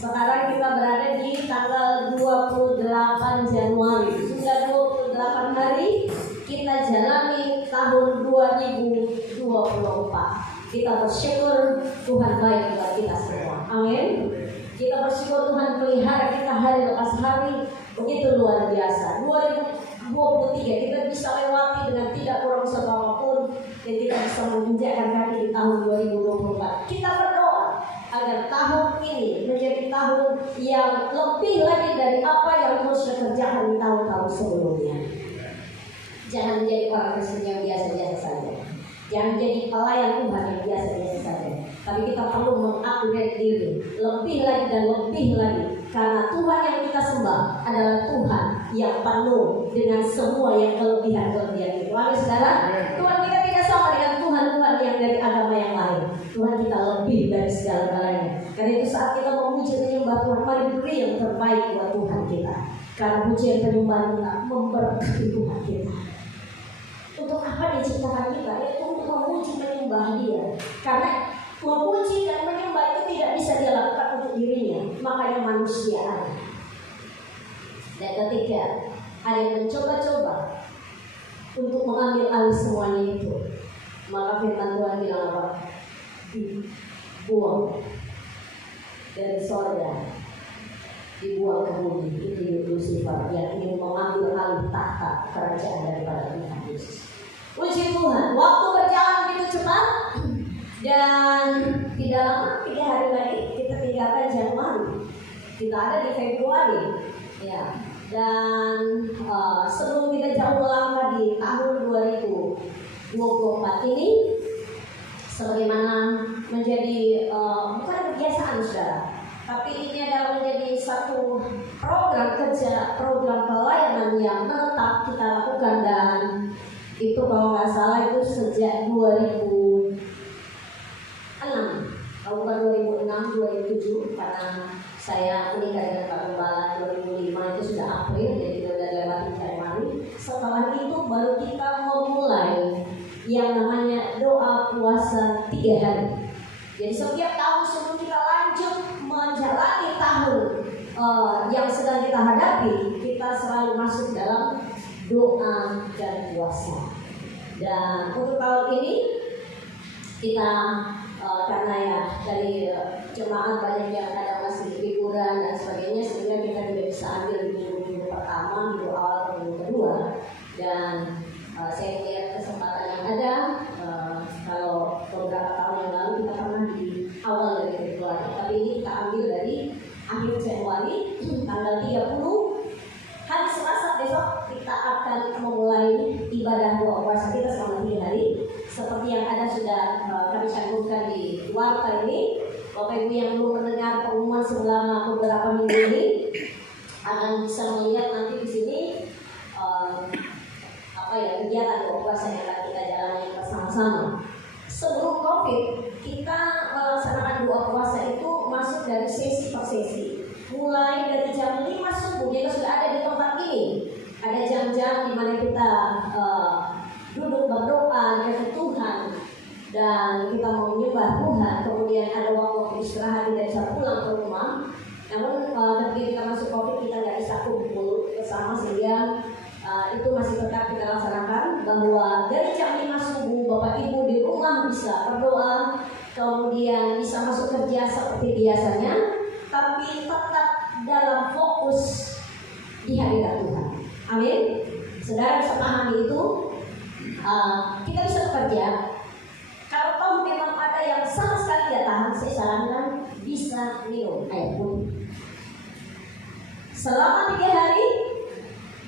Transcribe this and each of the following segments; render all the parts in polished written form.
Sekarang kita berada di tanggal 28 Januari. Sudah 28 hari kita jalani tahun 2024. Kita bersyukur Tuhan baik buat kita semua. Amin. Kita bersyukur Tuhan pelihara kita hari lepas hari. Begitu luar biasa. 2023 kita bisa lewati dengan tidak kurang apapun, dan kita bisa menginjakkan kaki di tahun 2024. Kita berdoa agar tahun ini menjadi tahun yang lebih lagi dari apa yang Tuhan sudah kerjakan di tahun-tahun sebelumnya. Jangan menjadi orang Kristen yang biasa-biasa saja. Jangan jadi pelayan Tuhan yang biasa-biasa saja. Tapi kita perlu mengupgrade diri lebih lagi dan lebih lagi. Karena Tuhan yang kita sembah adalah Tuhan yang penuh dengan semua yang kelebihan-kelebihan itu. Amin, saudara. Tuhan kita tidak sama dengan Tuhan-Tuhan yang dari agama yang lain. Tuhan kita lebih dari segala-galanya. Karena itu saat kita memuji menyembah Tuhan, mari beri yang terbaik buat Tuhan kita. Karena pujian penyembahan kita memberkati Tuhan kita. Untuk apa diciptakan kita? Yaitu untuk memuji menyembah Dia. Karena memuji dan menyembah itu tidak bisa dia lakukan untuk dirinya, makanya manusia ada. Dan ketika ada yang mencoba-coba untuk mengambil alih semuanya itu, maka firman Tuhan bilang apa? Dibuang dari sorga, dibuang ke bumi. Itu Lucifer yang ingin mengambil alih tahta kerajaan daripada Tuhan Yesus. Puji Tuhan, waktu berjalan begitu cepat. Dan tidak lama, 3 hari lagi kita tinggalkan Januari. Kita ada di Februari, ya. Dan sebelum kita jauh melangkah di tahun 2024 ini, sebagaimana menjadi bukan kebiasaan saudara, tapi ini adalah menjadi satu program kerja, program pelayanan yang menetap kita lakukan, dan itu kalau nggak salah itu sejak 2006, kalau bukan 2006, 2007, karena saya menikah dengan Pak Gembala 2005, itu sudah April, jadi sudah lewat Januari. Setelah itu baru kita memulai yang namanya doa puasa 3 hari. Jadi setiap tahun sebelum kita lanjut menjalani tahun yang sedang kita hadapi, kita selalu masuk dalam doa dan puasa. Dan untuk tahun ini kita karena ya dari jemaat banyak yang ada masih liburan dan sebagainya, sehingga kita tidak bisa ambil di minggu pertama, minggu awal atau minggu kedua. Dan saya melihat kesempatan yang ada, kalau beberapa tahun yang lalu kita pernah di awal dari Februari, tapi ini kita ambil dari akhir Januari, tanggal 30 hari Selasa besok kita akan memulai ibadah doa puasa kita selama 3 hari. Seperti yang ada sudah kami cantumkan di warta ini. Bapak Ibu yang belum mendengar pengumuman selama beberapa minggu ini akan bisa melihat nanti di sini kegiatan doa puasa yang akan kita jalani bersama-sama. Sebelum COVID, kita melaksanakan doa puasa itu masuk dari sesi per sesi. Mulai dari jam 5 subuh kita sudah ada di tempat ini. Ada jam-jam di mana kita duduk berdoa kepada Tuhan dan kita mau menyembah Tuhan. Kemudian ada waktu istirahat, kita bisa pulang ke rumah. Namun ketika kita masuk COVID, kita nggak bisa kumpul bersama, sehingga itu masih tetap kita laksanakan, bahwa dari jam 5 subuh Bapak Ibu di rumah bisa berdoa, kemudian bisa masuk kerja seperti biasanya, tapi tetap dalam fokus di hadirat Tuhan. Amin. Saudara bisa pahami itu. Kita bisa bekerja. Kalau tahu memang ada yang sama sekali tidak tahan, saya sarankan bisa minum air putih. Selama 3 hari,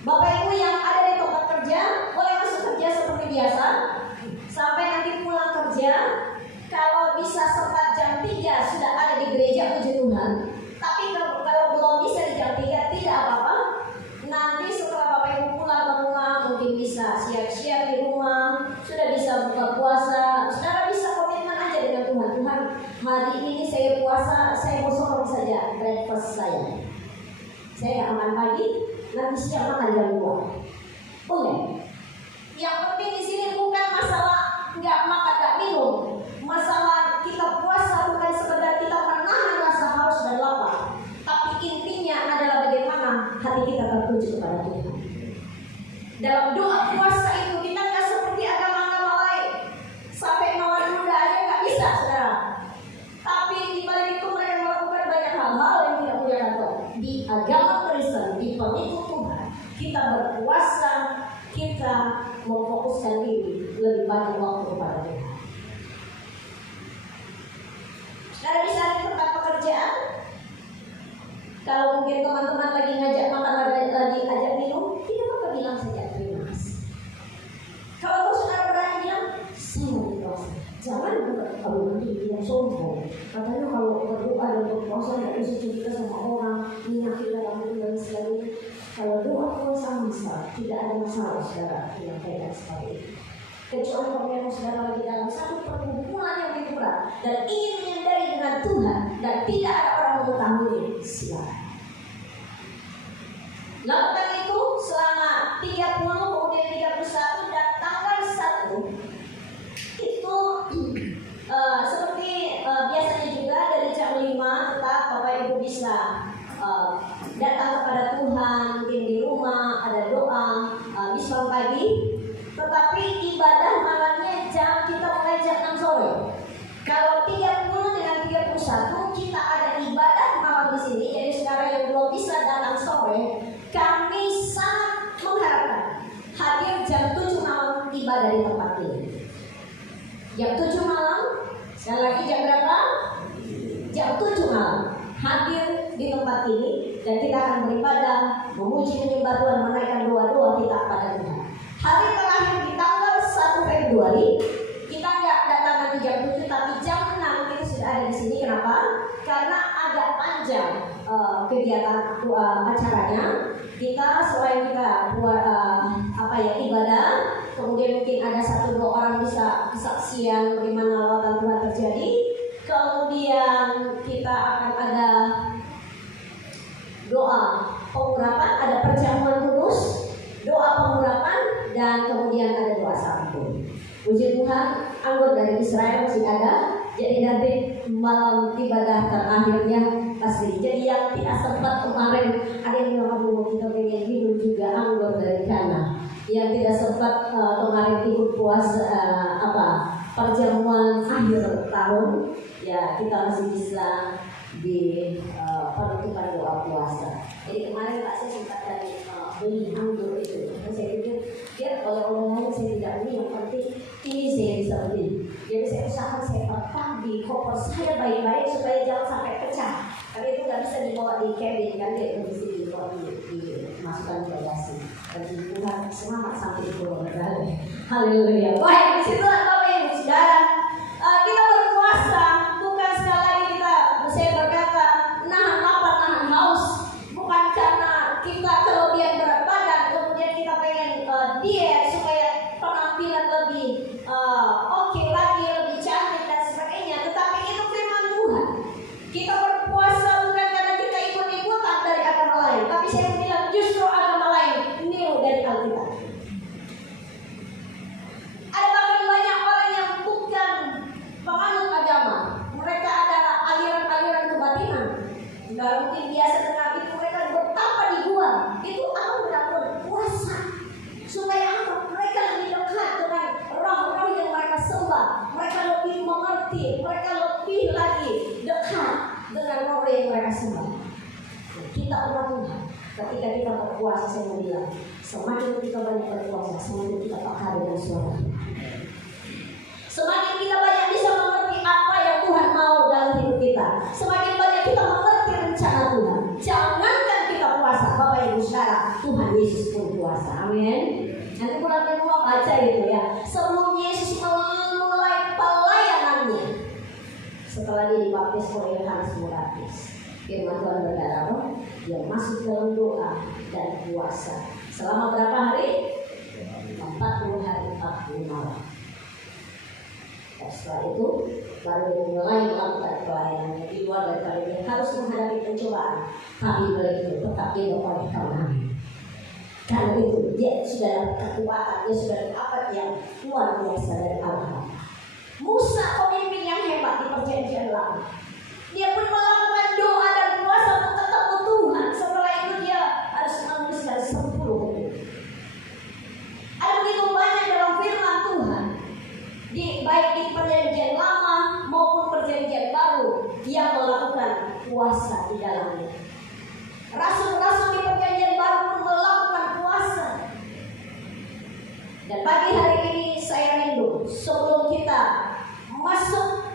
Bapak Ibu yang ada di tempat kerja boleh masuk kerja seperti biasa sampai nanti pulang kerja. Kalau bisa sempat jam 3 sudah ada di gereja, puji Tuhan. Tapi kalau belum bisa di jam 3 tidak apa-apa. Nanti setelah Bapak Ibu pulang ke rumah, mungkin bisa siap-siap di rumah, sudah bisa buka puasa. Saudara bisa komitmen aja dengan Tuhan. Tuhan, hari ini saya puasa, saya mau sokong saja breakfast saya. Saya akan makan pagi, nanti siang makan jam 2. Boleh. Yang penting di sini bukan masalah nggak makan nggak minum. Masalah kita puasa bukan sekedar kita menahan rasa haus dan lapar, hati kita tertuju kepada Tuhan. Dalam doa puasa itu kita nggak seperti agama-agama lain. Sampai mawar muda aja nggak bisa, saudara. Tapi di balik itu mereka melakukan banyak hal-hal yang tidak punya kantor. Di agama Kristen, di pengikut Tuhan, kita berpuasa, kita memfokuskan diri lebih banyak waktu kepada Tuhan. Saudara bisa di tempat pekerjaan. Kalau mungkin teman-teman lagi ngajak makan, lagi ajak minum, kita apa bilang saja terima kasih. Kalau saudara berani bilang, saya mau berpuasa. Jangan kalau nanti dia sombong. Katanya kalau berdoa dan berpuasa nggak bisa cerita sama orang, minyak dalam hidup dan sebagainya. Kalau doa puasa bisa, tidak ada masalah saudara menyampaikan seperti itu. Kecuali kalau memang saudara lagi dalam satu perkumpulan yang lebih berat dan ingin menyadari dengan Tuhan dan tidak ada orang mengetahui, silakan. Lakukan itu selama 30, kemudian 31 dan tanggal 1 itu seperti biasanya juga dari jam 5 tetap Bapak Ibu bisa datang kepada Tuhan, mungkin di rumah ada doa bisa pagi, tetapi ibadah malamnya kita mulai jam 6 sore. Kalau 30 dengan 31 kita ada ibadah malam di sini. Jadi sekarang yang belum bisa datang sore, kami sangat mengharapkan hadir jam 7 malam ibadah di tempat ini. Jam 7 malam, sekali lagi jam berapa? Jam 7 malam hadir di tempat ini dan kita akan beribadah, memuji menyembah Tuhan, menaikkan doa-doa kita kepada Tuhan. Hari terakhir di tanggal 1 Februari kita nggak datang nanti jam 7 tapi jam 6 kita sudah ada di sini. Kenapa? Karena agak panjang kegiatan acaranya. Kita selain kita buat ibadah, kemudian mungkin ada 1-2 orang bisa kesaksian bagaimana lawatan Tuhan terjadi. Kemudian kita akan ada doa pengurapan, ada perjamuan kudus, doa pengurapan, dan kemudian ada doa sabtu. Puji Tuhan, anggur dari Israel masih ada. Jadi nanti malam ibadah terakhirnya pasti. Jadi yang tidak sempat kemarin ada yang bilang dulu kita pengen minum juga anggur dari Kana. Yang tidak sempat kemarin ikut puasa perjamuan akhir tahun, ya kita masih bisa di penutupan doa puasa. Jadi kemarin Pak saya sempat tadi beli anggur itu. Saya pikir biar oleh-olehnya saya tidak beli, yang penting ini saya bisa beli. Jadi saya usahakan saya letak di koper saya baik-baik supaya jangan sampai pecah. Karena itu nggak bisa dibawa di cabin kan, dia bisa dibawa dimasukkan di bagasi. Dan Tuhan semangat sampai di pulau negara. Haleluya. Baik, di situ Bapak Ibu Saudara, kita berpuasa bukan sekali lagi saya berkata nahan lapar, nahan haus, bukan karena kita kelebihan berat badan kemudian kita pengen diet supaya penampilan lebih oke lagi, lebih cantik dan sebagainya, tetapi itu firman Tuhan. Kita berpuasa bukan karena kita ikut-ikutan dari agama lain, tapi saya bilang justru agama lain niru dari Alkitab. Ada bahkan banyak orang yang bukan penganut agama, mereka adalah aliran-aliran kebatinan. Kalau mungkin biasa dengan itu mereka betapa di gua, itu aku tidak berpuasa supaya apa? Mereka lebih dekat dengan roh-roh yang mereka sembah, mereka lebih mengerti, mereka lebih lagi dekat dengan roh yang mereka sembah. Kita umat Tuhan, ketika kita berpuasa, saya mau bilang, semakin kita banyak berpuasa, semakin kita peka dengan suara. Semakin kita banyak bisa mengerti apa yang Tuhan mau dalam hidup kita, semakin banyak kita mengerti rencana Tuhan. Jangankan kita puasa, Bapak Ibu Saudara, Tuhan Yesus pun puasa. Amin. Nanti bulan kedua baca itu ya. Sebelum Yesus memulai pelayanannya, setelah dia dibaptis oleh Yohanes Pembaptis, firman Tuhan berkata, dia masuk dalam doa dan puasa. Selama berapa hari? 40 hari 40 malam. Setelah itu baru dia mulai melakukan pelayanannya di luar daripada dia harus menghadapi pencobaan, tapi begitu tetap dia oleh Tuhan. Karena itu dia sudah dapat kekuatan, dia sudah dapat apa yang luar biasa dari Allah. Musa pemimpin yang hebat di perjanjian lama, dia pun melakukan doa dan puasa untuk ketemu Tuhan. Setelah itu dia harus dalamnya. Rasul-rasul di Perjanjian Baru pun melakukan puasa. Dan pagi hari ini saya rindu sebelum kita masuk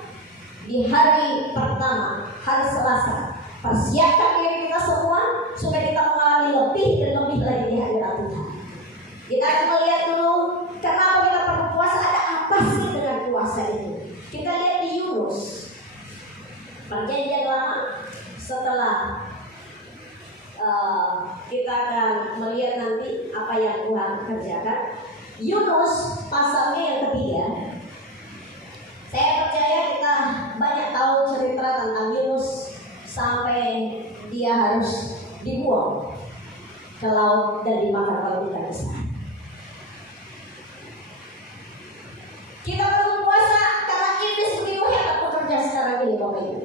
di hari pertama, hari Selasa, persiapkan diri kita semua supaya kita mengalami lebih dan lebih lagi di hadirat Tuhan. Kita akan melihat dulu kenapa kita perlu puasa, ada apa sih dengan puasa itu. Kita lihat di Yunus, Perjanjian Lama. Setelah kita akan melihat nanti apa yang Tuhan kerjakan. Yunus pasalnya yang ketiga. Saya percaya kita banyak tahu cerita tentang Yunus sampai dia harus dibuang ke laut dan dimakan oleh ikan besar. Kita perlu puasa karena iblis begitu hebat bekerja sekarang ini, Bapak Ibu.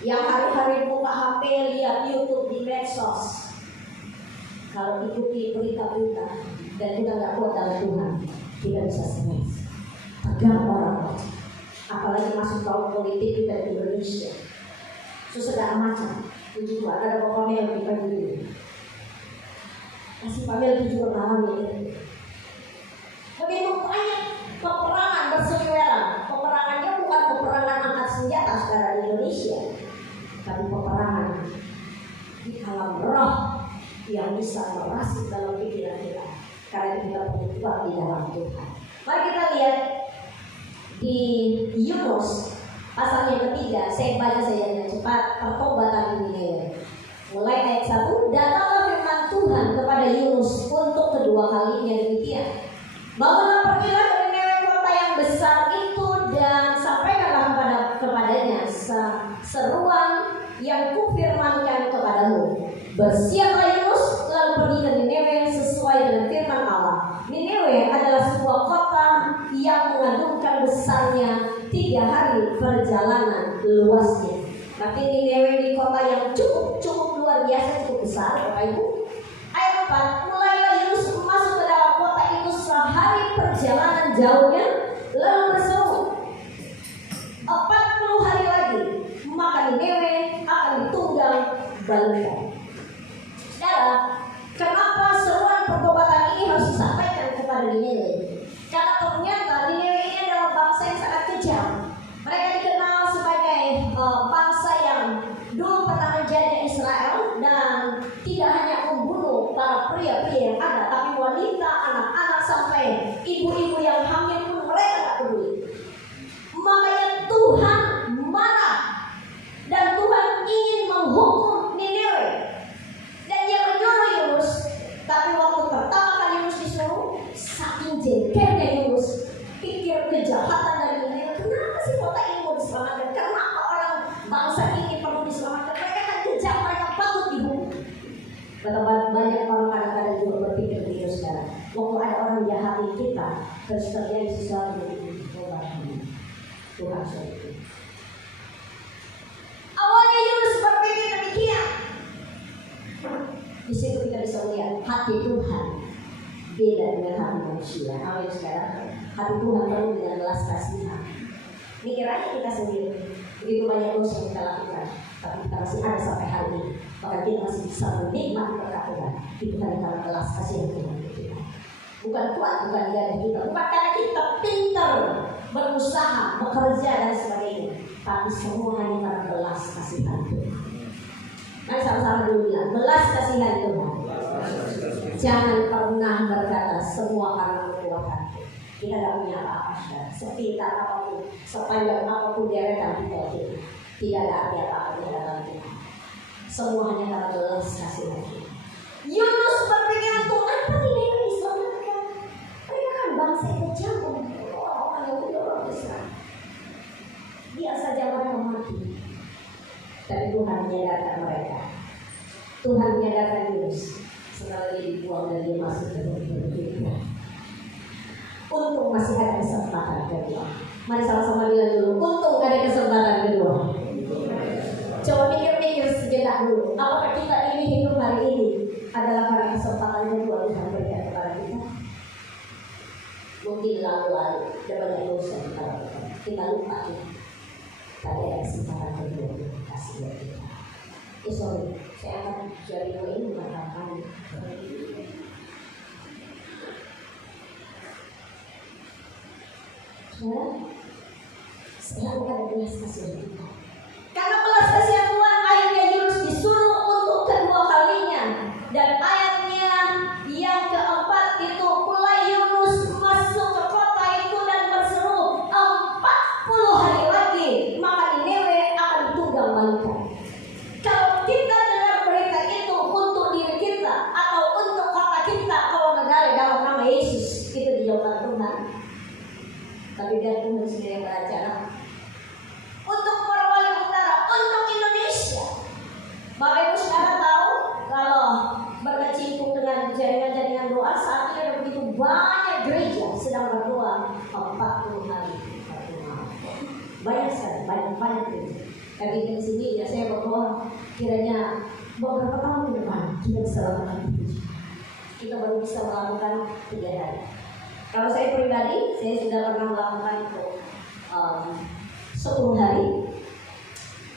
Yang hari-hari buka HP, lihat YouTube di medsos. Kalau ikuti berita-berita dan kita nggak kuat dalam Tuhan, kita bisa stres, tegang orang. Apalagi masuk tahun politik kita di Indonesia, segala macam. Itu juga ada pokoknya yang kita dulu. Kasih panggil itu juga mengalami. Begitu banyak peperangan berseliweran. Peperangannya bukan peperangan angkat senjata sekarang di Indonesia, tapi peperangan di alam roh yang bisa merasuk dalam pikiran kita. Karena kita perlu kuat di dalam Tuhan. Mari kita lihat di Yunus pasal yang ketiga. Saya baca saja dengan cepat. Pertobatan Niniwe. Mulai ayat 1. Datanglah firman Tuhan kepada Yunus untuk kedua kalinya demikian. Bangunlah, pergilah ke Niniwe, kota yang besar itu, dan sampaikanlah kepadanya seruan yang kufirmankan kepadamu. Bersiaplah Yunus, lalu pergi ke Niniwe sesuai dengan firman Allah. Niniwe adalah sebuah kota yang mengagumkan besarnya, 3 hari perjalanan luasnya. Tapi Niniwe di kota yang cukup luar biasa, cukup besar, Bapak Ibu. Ayat 4, mulailah Yunus masuk ke dalam kota itu sehari perjalanan jauhnya, lalu berseru, 40 hari lagi, maka Niniwe akan ditunggang balikan. Saudara, kenapa seruan pertobatan ini harus disampaikan kepada Niniwe? Karena ternyata Niniwe ini adalah bangsa yang sangat kejam. Mereka dikenal sebagai bangsa yang dulu pernah menjajah Israel dan tidak hanya membunuh para pria-pria yang ada, tapi wanita, anak-anak, sampai ibu-ibu yang hamil pun mereka tak peduli. Makanya Tuhan marah dan Tuhan ingin menghukum Niniwe. Dan dia menyuruh Yunus. Tapi waktu pertama kali Yunus disuruh, saking jengkelnya Yunus, pikir kejahatan dari Niniwe. Kenapa sih kota ini mau diselamatkan? Kenapa orang bangsa ini perlu diselamatkan? Mereka kan kejam, mereka patut dihukum. Betapa banyak orang kadang-kadang juga berpikir begitu sekarang. Waktu ada orang jahati kita, terus terjadi sesuatu yang Tuhan suruh. Awalnya Yunus berpikir demikian. Di situ kita bisa melihat hati Tuhan beda dengan hati manusia. Amin sekarang. Hati Tuhan penuh dengan belas kasihan. Mikir aja kita sendiri. Begitu banyak dosa yang kita lakukan, tapi kita masih ada sampai hari ini. Maka kita masih bisa menikmati berkat Tuhan. Itu karena belas kasihan Tuhan kita. Bukan kuat, bukan dari kita, bukan karena kita pintar berusaha, bekerja dan sebagainya, tapi semua hanya karena belas kasihan Tuhan. Mari sama-sama dulu bilang, belas kasihan Tuhan. Jangan pernah berkata semua karena kekuatan. Kita tidak punya apa-apa, sepintar apapun, sepanjang apapun deretan kita, tidak ada arti apa-apa di hadapan Tuhan. Semua hanya karena belas kasihan Tuhan. Yunus berpikir, Tuhan apa tidak yang diselamatkan? Mereka kan bangsa yang kejam, orang-orang yang udah orang besar. Biar saja mereka mati. Tapi Tuhan menyadarkan mereka. Tuhan menyadarkan Yunus. Setelah dia dibuang dan dia masuk ke dalam hidup. Untung masih ada kesempatan kedua. Mari sama-sama bilang dulu, untung ada kesempatan kedua. Coba mikir-mikir sejenak dulu. Apakah kita ini hidup hari ini adalah karena kesempatan kedua Tuhan berikan kepada kita? Mungkin lalu-lalu ada banyak dosa kita lupa. Tapi ada kesempatan kedua kasih buat kita. Sorry, saya akan jadi ini mengatakan. Saya akan ada belas kasihan kita. Karena belas kasihan Tuhan, akhirnya Yunus disuruh untuk kedua kalinya. Dan ayatnya yang keempat itu, mulai Yunus masuk ke kota itu dan berseru 40 hari lagi, maka Niniwe akan ditunggang balikan. Kalau kita dengar berita itu untuk diri kita atau untuk kota kita, kalau negara dalam nama Yesus, itu dijauhkan Tuhan. Tapi biar Tuhan sendiri yang beracara. Untuk Morowali Utara, untuk Indonesia, Bapak Ibu sekarang tahu kalau berkecimpung dengan jaringan-jaringan doa, saat ini ada begitu banyak gereja sedang berdoa 40 hari. Banyak sekali, banyak gereja. Kami di sini ya saya berdoa kiranya beberapa tahun ke depan kita bisa lakukan itu. Kita baru bisa melakukan 3 hari. Kalau saya pribadi, saya sudah pernah melakukan itu 10 hari.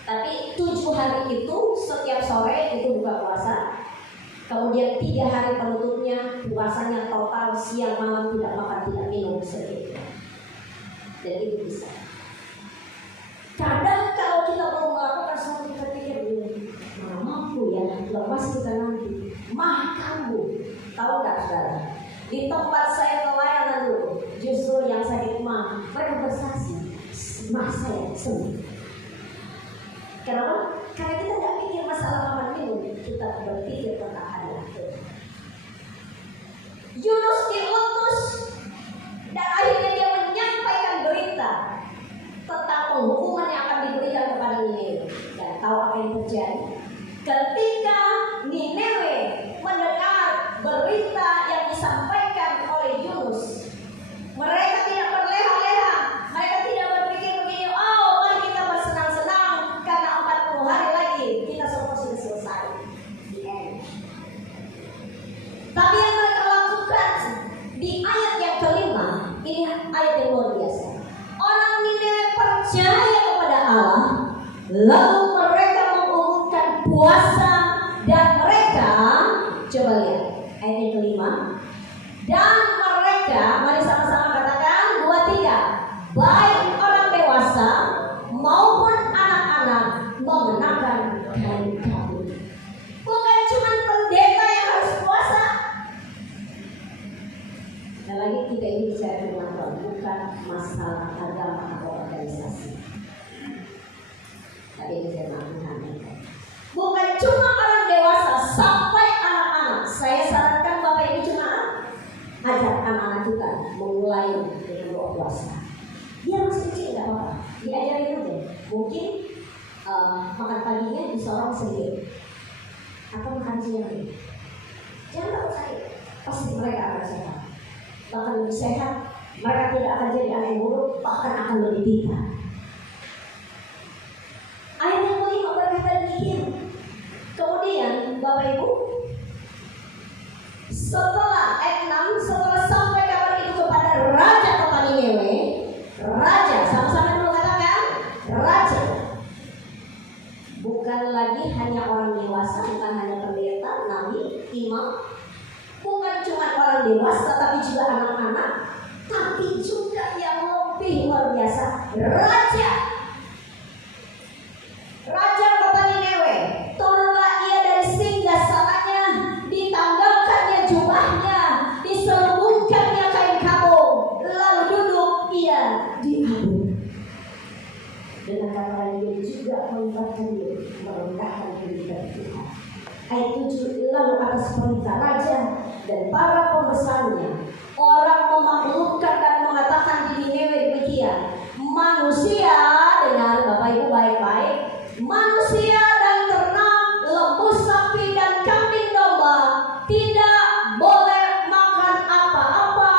Tapi 7 hari itu setiap sore itu buka puasa. Kemudian 3 hari penutupnya puasanya total, siang malam tidak makan tidak minum sedikit. Dan itu bisa. Kadang kalau kita mau melakukan sesuatu kita pikir mana mampu ya, lepas kita nanti mahkambu. Tahu nggak saudara? Di tempat saya pelayanan dulu, justru yang sakit mah mereka bersaksi, mah saya sembuh. Kenapa? Karena kita nggak pikir masalah makan minum, kita berpikir tentang hadiah Tuhan. Yunus diutus dan akhirnya dia menyampaikan berita tentang penghukuman yang akan diberikan kepada Niniwe. Dan tahu apa yang terjadi? Ketika Niniwe mendengar berita yang disampaikan oleh Yunus, mereka tidak berleha-leha, mereka tidak berpikir begini, oh mari kita bersenang-senang karena 40 hari lagi kita semua sudah selesai. The end. Tapi yang mereka lakukan di ayat yang kelima, ini ayat yang luar biasa. Orang Niniwe percaya kepada Allah, lalu mereka mengumumkan puasa dan mereka, coba lihat ayat yang kelima, dan mereka, mari sama-sama katakan 2, 3, baik orang dewasa maupun anak-anak mengenakan kain kabut. Bukan cuma pendeta yang harus puasa. Dan lagi kita ini bicara tentang bukan masalah agama atau organisasi. Tapi ini saya maafkan. Bukan cuma orang dewasa, sampai anak-anak. Saya sarankan Bapak Ibu cuma ajak anak-anak kita memulai dengan doa puasa. Dia masih kecil tidak apa-apa, diajarin aja. Mungkin makan paginya disorong sendiri atau makan siang. Jangan tahu saya, pasti mereka akan sehat. Bahkan lebih sehat, mereka tidak akan jadi anak yang buruk, bahkan akan lebih pintar. Ayat yang kelima berkata demikian. Kemudian Bapak Ibu, setelah ayat 6, setelah sampai kabar itu kepada Raja kota Niniwe, Raja, sama-sama dulu katakan, Raja. Bukan lagi hanya orang dewasa, bukan hanya pendeta, nabi, imam. Bukan cuma orang dewasa, tapi juga anak-anak. Tapi juga yang lebih luar biasa, Raja. Raja kota Niniwe, turunlah ia dari singgasananya, ditanggalkannya jubahnya, diselubungkannya kain kabung, lalu duduk ia di abu. Dengan kata lain dia juga melibatkan diri, merendahkan diri dari Tuhan. Ayat 7, lalu atas perintah raja dan para pembesarnya, orang memaklukkan dan mengatakan di Niniwe demikian, manusia, dengar Bapak Ibu baik-baik, manusia dan ternak, lembu sapi dan kambing domba tidak boleh makan apa-apa,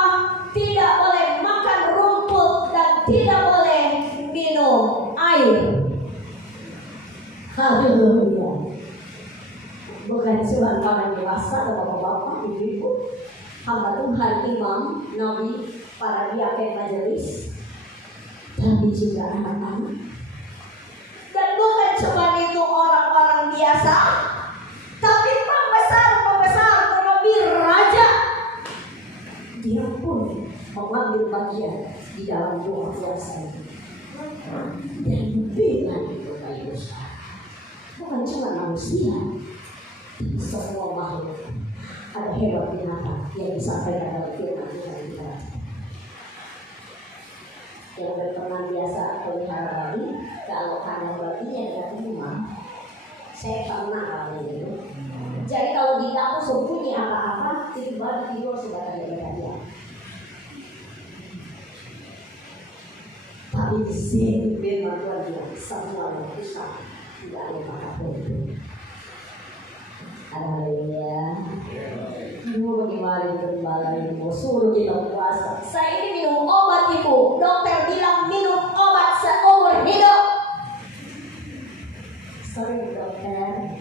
tidak boleh makan rumput dan tidak boleh minum air. Haleluya. Bukan cuma orang dewasa atau bapak-bapak, ibu-ibu, hamba Tuhan, imam, nabi, para diaken majelis, tapi juga anak-anak. Dan bukan cuma itu orang-orang biasa, tapi pembesar terlebih raja, dia pun mengambil bagian di dalam doa puasa ini. Dan bilang itu Yesus, bukan cuma manusia, tapi semua makhluk. Ada hebat binatang yang disampaikan dalam firman Tuhan kita. Yang berkenan biasa pelihara babi, kalau kandang babinya tidak rumah, saya pernah kali itu. Jadi kalau di dapur sembunyi apa-apa, tiba-tiba tidur sudah ada dia. Tapi di sini memang Tuhan bilang semua yang besar tidak ada apapun. Haleluya. Ibu bagaimana gembala ini mau suruh kita puasa. Saya ini minum obat ibu. Dokter bilang minum obat seumur hidup. Sorry dokter.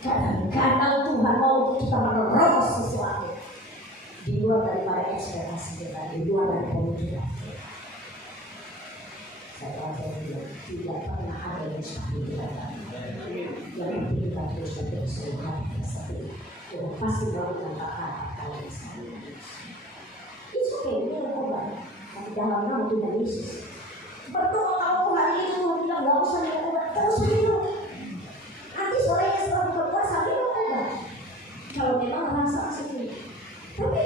Kadang-kadang Tuhan mau kita menerobos sesuatu di luar daripada ekspektasi kita, di luar dari pemikiran kita. Saya bilang tidak pernah ada yang seperti kita. Yang penting kita terus berdoa hati seperti itu. Pasti melakukan kata-kata yang sama. Itu kayaknya obat, tapi dalam nama Tuhan Yesus. Berdoa kalau hari ini Tuhan bilang nggak usah minum obat, terus minum. Nanti sorenya setelah buka puasa minum obat. Kalau memang rasa seperti itu. Tapi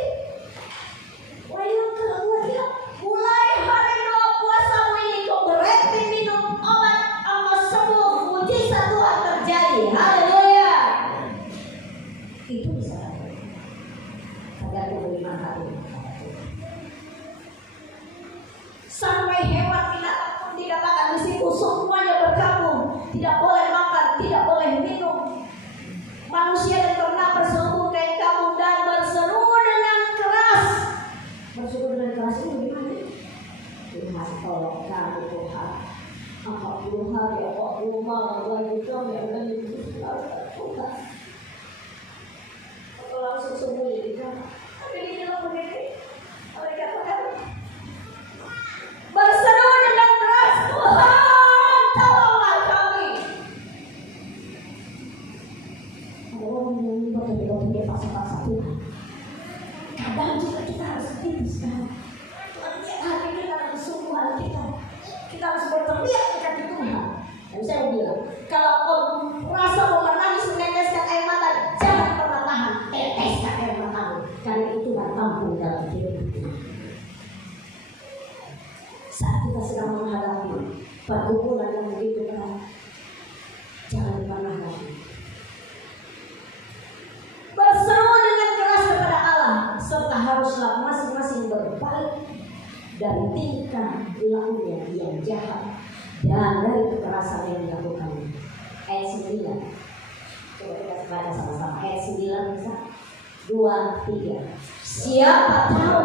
wayang kedua dia mulai hari doa puasa ini kau berhenti minum obat sama semua mujizat Tuhan terjadi. Haleluya. Itu bisa tergantung dari mana hati. Sampai hewan binatang pun dikatakan di situ semuanya bergabung, tidak boleh makan, tidak boleh minum. Manusia yang pernah berseru kayak kamu dan berseru dengan keras. Berseru dengan keras itu gimana? Tuhan tolong kami Tuhan. 40 hari, 40 malam lagi kami akan dibutuhkan Tuhan. Atau langsung sembunyi di kamar. Tapi di dalam begini, mereka katakan berseru dengan keras, Tuhan tolonglah kami. Ada orang yang minta kita punya paksa-paksa Tuhan. Kadang juga kita harus begitu sekarang. Tuhan lihat hati kita dan kesungguhan kita. Kita harus berteriak dekat Tuhan. Dan saya mau bilang, kalau kau merasa mau menangis meneteskan air mata, jangan pernah tahan, teteskan air matamu. Karena itu Tuhan tampung dalam hidup kita. Saat kita sedang menghadapi pergumulan yang begitu berat, jangan pernah lagi berseru dengan keras kepada Allah, serta haruslah masing-masing berbalik dari tingkah lakunya yang jahat dan dari kekerasan yang dilakukan. Ayat 9. Coba kita baca sama-sama. Ayat 9 bisa? 2, 3. Siapa tahu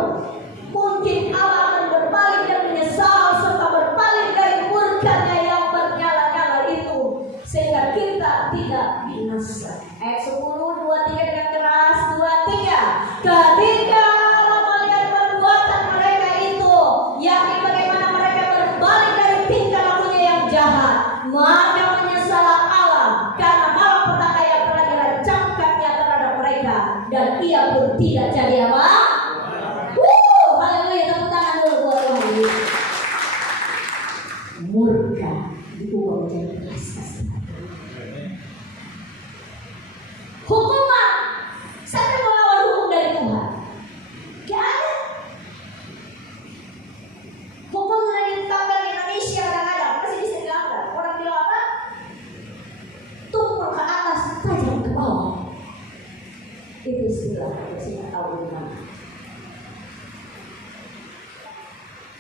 mungkin Allah akan berbalik dan menyesal serta berbalik dari murkanya yang bernyala-nyala itu sehingga kita tidak binasa. Ayat 10, 2, 3 dengan keras. 2, 3. Ketika Allah melihat perbuatan mereka itu, yakni bagaimana mereka berbalik dari tingkah lakunya yang jahat, maka menyesallah Allah karena malapetaka yang telah dirancangkannya terhadap mereka, dan ia pun tidak jadi apa? Haleluya, tepuk tangan dulu buat Tuhan. Murka diubah menjadi belas kasihan. Hukuman, siapa yang melawan hukum dari Tuhan? Gak ada. Hukum yang ditetapkan di Indonesia kadang-kadang masih bisa dilakukan. Orang bilang apa? Tumpul ke atas, tajam ke bawah. Itu istilah yang saya tahu di mana.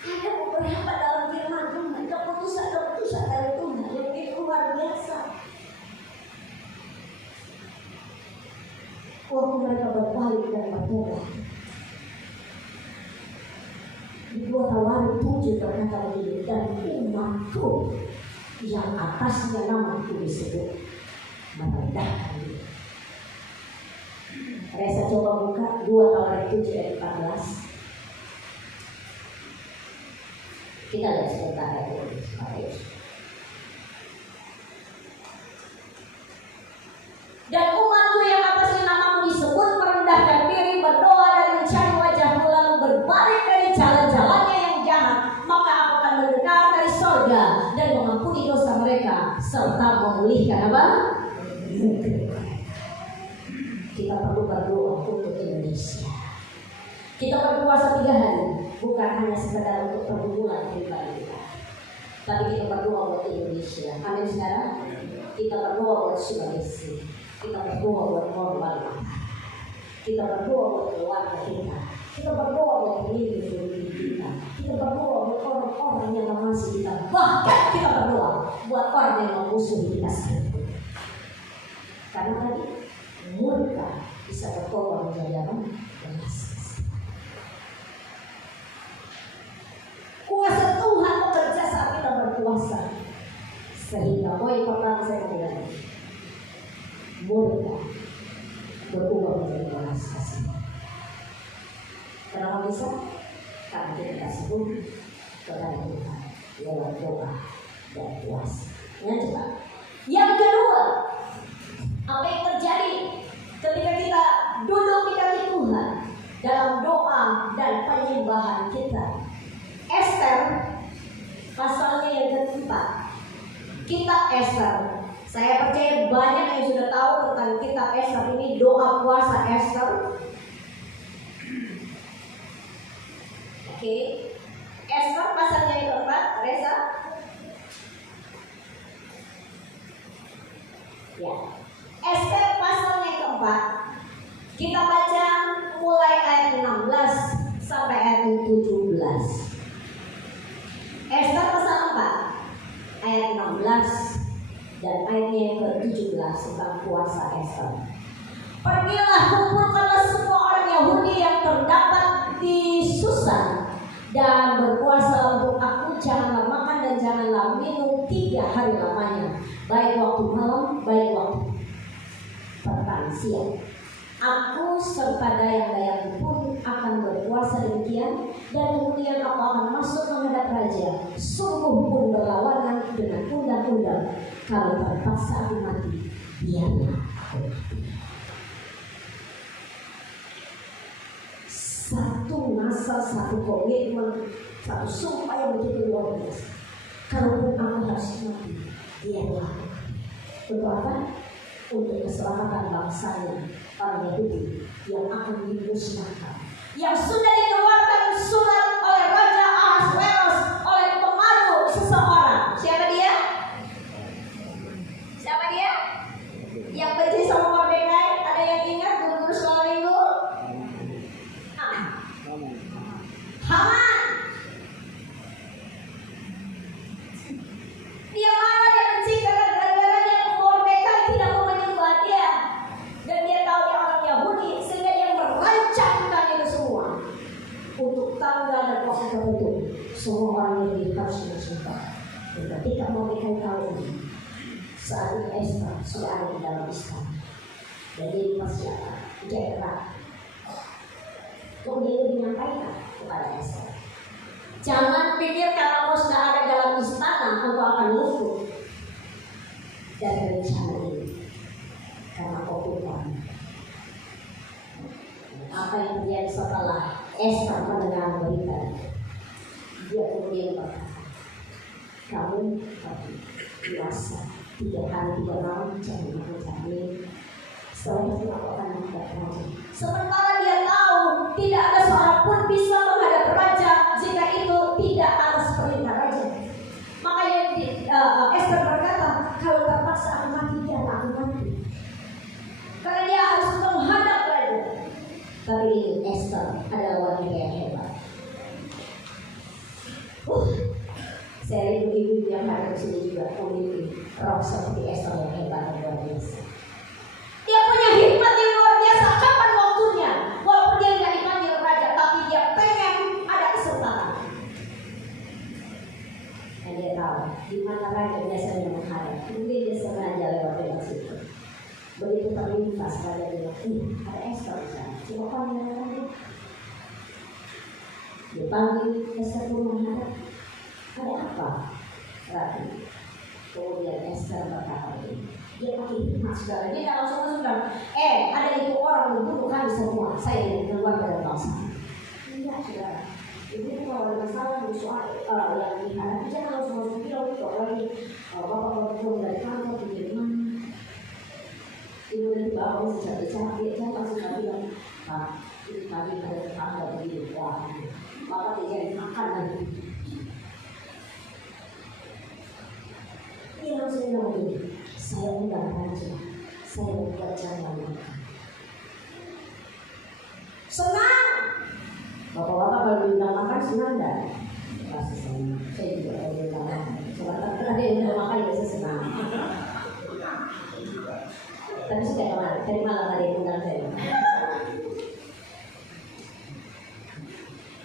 Ada beberapa dalam firman Tuhan, keputusan dari Tuhan yang begitu luar biasa. Waktu mereka berbalik dan bertobat. Di 2 Tawarik 7 berkata begini, dan umatku yang atasnya namaku disebut merendahkan diri. Reza coba buka 2 Tawarik 7 ayat 14. Kita lihat sebentar ya. Dan umatku yang atasnya namamu disebut merendahkan diri, berdoa dan mencari wajahmu, lalu berbalik dari jalan-jalannya yang jahat, maka aku akan mendengar dari sorga dan mengampuni dosa mereka serta memulihkan apa? Kita perlu berdoa untuk Indonesia. Kita berpuasa 3 hari, bukan hanya sekedar untuk pergumulan pribadi kita, tapi kita berdoa buat Indonesia. Amin saudara. Kita berdoa buat Sulawesi. Kita berdoa buat korban. Kita berdoa buat keluarga kita. Kita berdoa buat pemimpin kita. Kita berdoa buat orang-orang yang mengasihi kita. Bahkan kita berdoa buat orang yang memusuhi kita sendiri. Karena tadi murka bisa bertobat menjadi apa? Kuasa Tuhan bekerja saat kita berpuasa. Sehingga poin pertama saya bilang, murka berubah menjadi belas kasih. Kenapa bisa? Karena kita kasih budi kepada Tuhan lewat doa dan puasa. Yang cepat. Yang kedua, apa yang terjadi ketika kita duduk di kaki Tuhan dalam doa dan penyembahan kita? Ester pasalnya yang keempat. Kitab Ester. Saya percaya banyak yang sudah tahu tentang kitab Ester ini, doa puasa Ester. Oke. Ester pasalnya yang keempat, Reza. Ya. Ester pasalnya yang keempat. Kita baca mulai ayat 16 sampai ayat 17. Esther pasal 4 ayat 16 dan ayatnya yang ke-17 tentang puasa Esther. Pergilah, kumpulkanlah semua orang Yahudi yang terdapat di Susan dan berpuasa untuk aku. Janganlah makan dan janganlah minum 3 hari lamanya, baik waktu malam, baik waktu petang siang. Aku serta dayang-dayangku pun akan berpuasa demikian, dan kemudian aku akan masuk menghadap raja. Sungguh pun berlawanan dengan undang-undang. Kalau terpaksa aku mati, biarlah aku mati. Satu nasa, satu komitmen, satu sumpah yang begitu luar biasa. Kalaupun aku harus mati, biarlah aku mati. Untuk apa? Untuk keselamatan bangsanya, orang Yahudi yang akan dimusnahkan, yang sudah dikeluarkan surat oleh Raja Ahasveros oleh pemalu seseorang. Siapa dia? Siapa dia? Yang benci sama Mordekai. Ada yang ingat guru-guru sekolah minggu? Haman. Dia marah, dia benci karena gara-gara Mordekai tidak mau menyembah dia, dan dia tahu dia orang Yahudi, sehingga dia merancangkan itu semua untuk tanggal dan waktu tertentu. Semua orang Yahudi harus menyembah. Dan ketika Mordekai tahu ini, saat ini Esther sudah ada di dalam istana dan dia dipersiapkan jarak. Kemudian dia menyampaikan kepada Esther, jangan pikir karena kau sudah ada dalam istana engkau akan luput dari rencana ini, karena kau bukan. Apa yang terjadi setelah Esther mendengar berita, dia kemudian berkata, kamu pergi puasa 3 hari 3 malam, jangan makan cabai. Setelah itu aku akan menghadap raja. Sementara dia tahu tidak ada seorang pun bisa menghadap raja jika itu tidak atas perintah raja. Makanya Esther berkata, kalau terpaksa aku mati, biarlah aku mati. Karena dia harus menghadap raja. Tapi Esther adalah wanita yang hebat. Saya ibu-ibu yang ada di sini juga memiliki roh seperti Esther yang hebat dan luar biasa. Dia punya hikmat yang luar biasa. Kapan waktunya? Walaupun dia tidak dipanggil raja, tapi dia pengen ada kesempatan. Dan dia tahu di mana raja biasanya menghadap. Kemudian dia sengaja lewat lewat situ. Begitu terlintas raja bilang, ada Esther di sana. Coba panggil raja. Dia panggil Esther pun menghadap. Ada apa? Rapi. Kemudian Esther berkata ini, dia pakai hikmat saudara. Dia kalau saudara, ada itu orang membunuh kami semua. Saya yang keluar dari bangsa. Tidak saudara. Jadi kalau ada masalah soal yang dihadapi, jangan langsung bilang itu lagi bapak pulang dari kantor di mana. Ibu dan bapak bisa bicara, dia jangan langsung bilang, ini tadi ada tetangga begini, wah, bapak tidak makan lagi. Dia langsung bilang begini, saya undang raja, saya membuat jalan makan. Senang! Bapak-bapak kalau diundang makan senang enggak? Pasti senang. Saya juga kalau diundang makan. Soalnya pernah dia undang makan biasa senang. Tapi sudah kemarin, tadi malam ada yang undang saya.